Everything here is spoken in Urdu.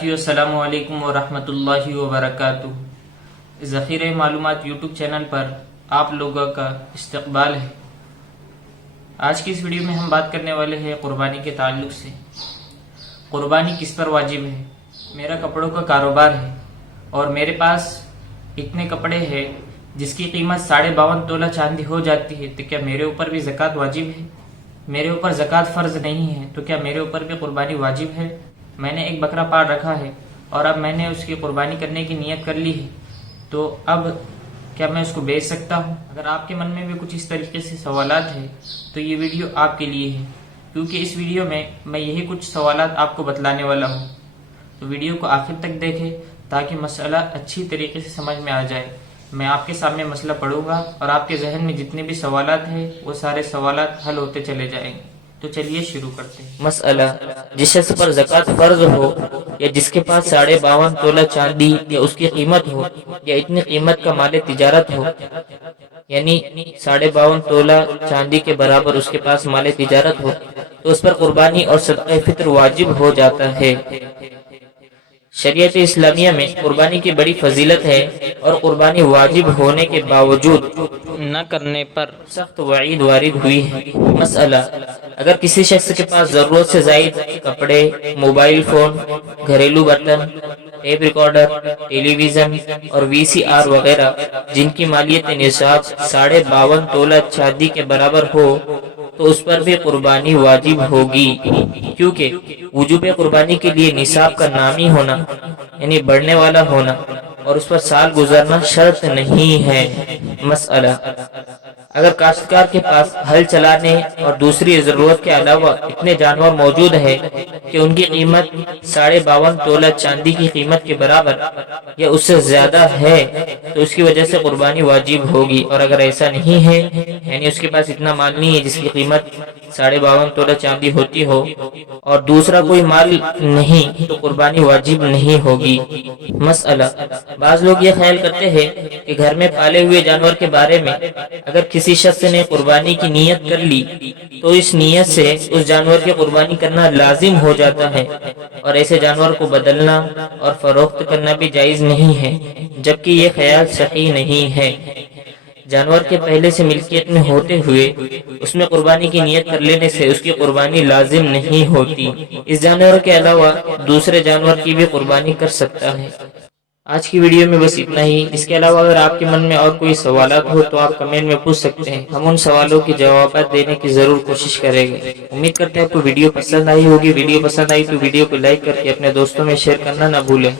ساتھیو السلام علیکم ورحمۃ اللہ وبرکاتہ۔ ذخیرہ معلومات یوٹیوب چینل پر آپ لوگوں کا استقبال ہے۔ آج کی اس ویڈیو میں ہم بات کرنے والے ہیں قربانی کے تعلق سے۔ قربانی کس پر واجب ہے؟ میرا کپڑوں کا کاروبار ہے اور میرے پاس اتنے کپڑے ہیں جس کی قیمت 52.5 تولہ چاندی ہو جاتی ہے، تو کیا میرے اوپر بھی زکوٰۃ واجب ہے؟ میرے اوپر زکوٰۃ فرض نہیں ہے تو کیا میرے اوپر بھی قربانی واجب ہے؟ میں نے ایک بکرا پال رکھا ہے اور اب میں نے اس کی قربانی کرنے کی نیت کر لی ہے، تو اب کیا میں اس کو بیچ سکتا ہوں؟ اگر آپ کے من میں بھی کچھ اس طریقے سے سوالات ہیں تو یہ ویڈیو آپ کے لیے ہے، کیونکہ اس ویڈیو میں یہی کچھ سوالات آپ کو بتلانے والا ہوں۔ تو ویڈیو کو آخر تک دیکھیں تاکہ مسئلہ اچھی طریقے سے سمجھ میں آ جائے۔ میں آپ کے سامنے مسئلہ پڑھوں گا اور آپ کے ذہن میں جتنے بھی سوالات ہیں وہ سارے سوالات حل ہوتے چلے جائیں گے۔ تو چلیے شروع کرتے ہیں۔ مسئلہ: جس شخص پر زکوٰۃ فرض ہو یا جس کے پاس 52.5 تولہ چاندی یا اس کی قیمت ہو یا اتنی قیمت کا مال تجارت ہو، یعنی 52.5 تولہ چاندی کے برابر اس کے پاس مال تجارت ہو، تو اس پر قربانی اور صدقہ فطر واجب ہو جاتا ہے۔ شریعت اسلامیہ میں قربانی کی بڑی فضیلت ہے اور قربانی واجب ہونے کے باوجود نہ کرنے پر سخت وعید وارد ہوئی ہے۔ مسئلہ: اگر کسی شخص کے پاس ضرورت سے زائد کپڑے، موبائل فون، گھریلو برتن، ٹیپ ریکارڈر، ٹیلی ویژن اور VCR وغیرہ جن کی مالیت نصاب 52.5 تولہ چاندی کے برابر ہو، تو اس پر بھی قربانی واجب ہوگی، کیونکہ وجوب قربانی کے لیے نصاب کا نامی ہونا یعنی بڑھنے والا ہونا اور اس پر سال گزرنا شرط نہیں ہے۔ مسئلہ: اگر کاشتکار کے پاس ہل چلانے اور دوسری ضرورت کے علاوہ اتنے جانور موجود ہیں کہ ان کی قیمت 52.5 تولہ چاندی کی قیمت کے برابر یا اس سے زیادہ ہے، تو اس کی وجہ سے قربانی واجب ہوگی، اور اگر ایسا نہیں ہے یعنی اس کے پاس اتنا مال نہیں ہے جس کی قیمت 52.5 تولہ چاندی ہوتی ہو اور دوسرا کوئی مال نہیں، تو قربانی واجب نہیں ہوگی۔ مسئلہ: بعض لوگ یہ خیال کرتے ہیں کہ گھر میں پالے ہوئے جانور کے بارے میں اگر کسی شخص نے قربانی کی نیت کر لی تو اس نیت سے اس جانور کی قربانی کرنا لازم ہو جاتا ہے، اور ایسے جانور کو بدلنا اور فروخت کرنا بھی جائز نہیں ہے، جبکہ یہ خیال صحیح نہیں ہے۔ جانور کے پہلے سے ملکیت میں ہوتے ہوئے اس میں قربانی کی نیت کر لینے سے اس کی قربانی لازم نہیں ہوتی۔ اس جانور کے علاوہ دوسرے جانور کی بھی قربانی کر سکتا ہے۔ آج کی ویڈیو میں بس اتنا ہی۔ اس کے علاوہ اگر آپ کے من میں اور کوئی سوالات ہو تو آپ کمنٹ میں پوچھ سکتے ہیں، ہم ان سوالوں کی جوابات دینے کی ضرور کوشش کریں گے۔ امید کرتے ہیں آپ کو ویڈیو پسند آئی ہوگی۔ ویڈیو پسند آئی تو ویڈیو کو لائک کر کے اپنے دوستوں میں شیئر کرنا نہ بھولیں۔